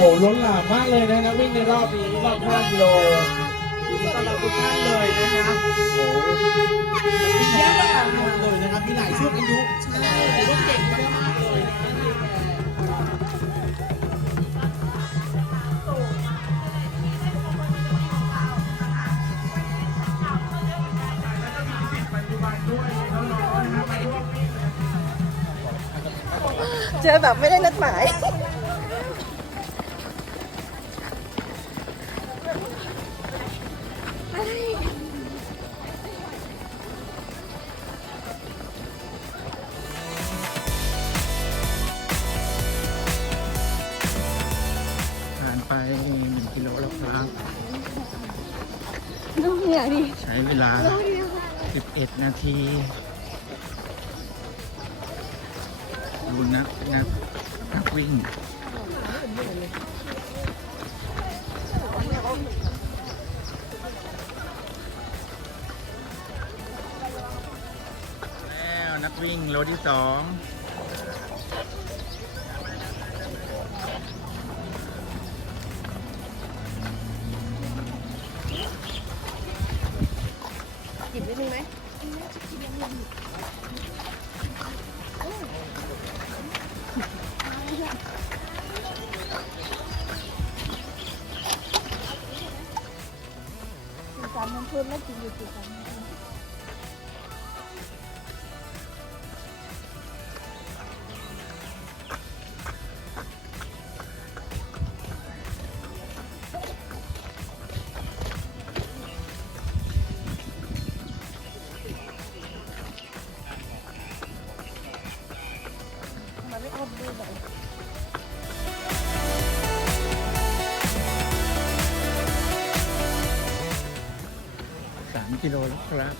อ้ในกีโอ้ฬาล้นหลามมากเลยนะนักวิ่งในรอบนี้รอบ5กิโลยินดีต้อนรับทุกท่านเลยนะครับโอ้โหเยอะมากเลยนะครับมีหลายช่วงอายุใช่แต่ว่าเก่งมากๆเลยนะเจอแบบไม่ได้นัดหมาย นึ่งกิโลแล้วครับ น้องเหนื่อยดิใช้เวลา11 นาทีดูนักนักนักวิ่งแล้วนักวิ่งโลที่สอง เพิ่มไม่กินอยู่สีสัน กิโลแล้วครับ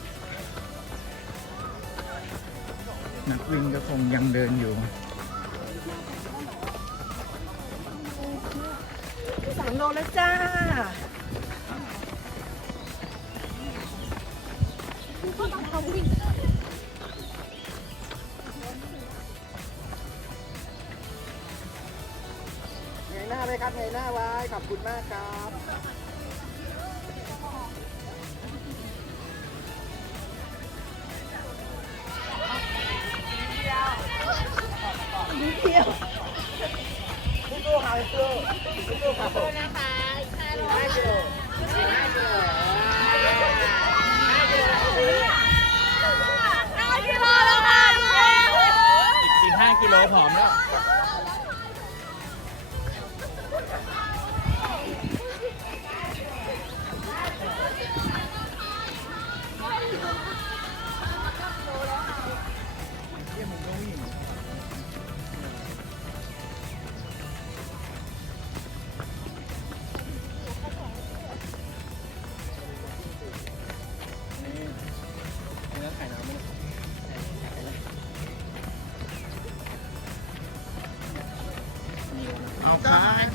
นักวิ่งก็คงยังเดินอยู่สามโลแล้วจ้าไงหน้าไหมครับไงหน้าไว้ ขอบคุณมากครับ อีก5กิโลผอมแล้ว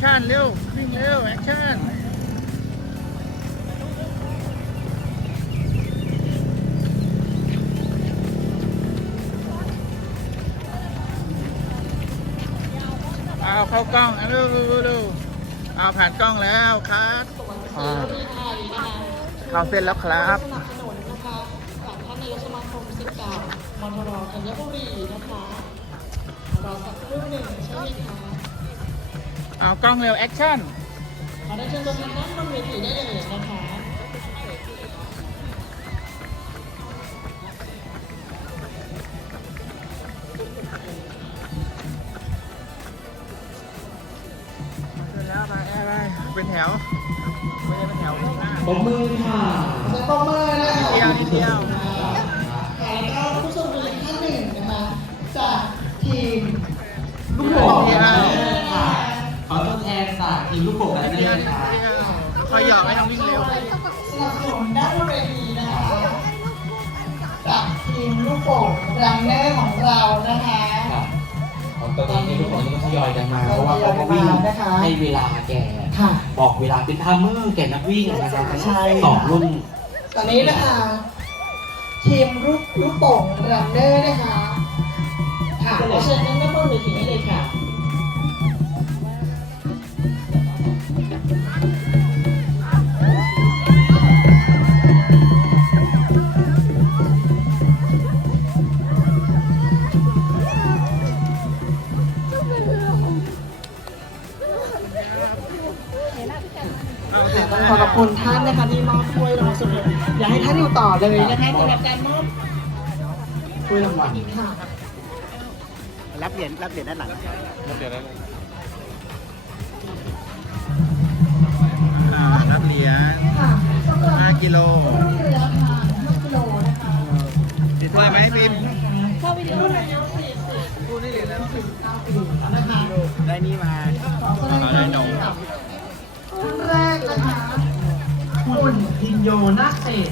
ชั่นเร็ววิ่งเร็วแอคชั่นเอาเข้ากล้องเอาเร็วเร็วเร็วเอาผ่านกล้องแล้วครับอ่าเข้าเส้นแล้วครับสนับสนุนนะคะจากท่านนายกสมาคมศิษย์เก่ามทรธัญบุรีนะคะรอสักครู่หนึ่งใช่ไหมคะ เอากล้องเร็วแอคชั่นขอได้เชิญตัวแทนด้านบนเวทีได้เลยนะคะเสร็จแล้วไปไปเป็นแถวไม่ได้เป็นแถวข้างหน้าปมมือค่ะ ขอปรบมือนะคะเดียวนิดเดียวแล้ว เรานะคะครับตอนนี้ลูกโป่งนี่ก็ทยอยกันมา เพราะว่าเขาก็วิ่งให้เวลาแก ค่ะ บอกเวลาเป็นไทม์เมอร์แกนักวิ่งนะครับใช่ สองรุ่น ตอนนี้นะคะ ทีมลูกลูกโป่งรันเนอร์นะคะ ค่ะขอเชิญนั่งด้านบนเวทีนี้เลยค่ะ อยากให้ท่านอยู่ต่อเลยนะคะสำหรับการมอบถ้วยรางวัลค่ะรับเหรียญรับเหรียญด้านหลังรับเหรียญอ่ารับเหรียญค่ะสำหรับ5กิโลรุ่นเรือทาง5กิโลนะคะติดถ้วยไหมพิมพ์เข้าวิดีโออายุ40พูดได้เหรียญแล้วปีนะคะได้นี่มาขอแสดงความยินดีกับรุ่นแรกนะคะคุณพินโยนาคเศษ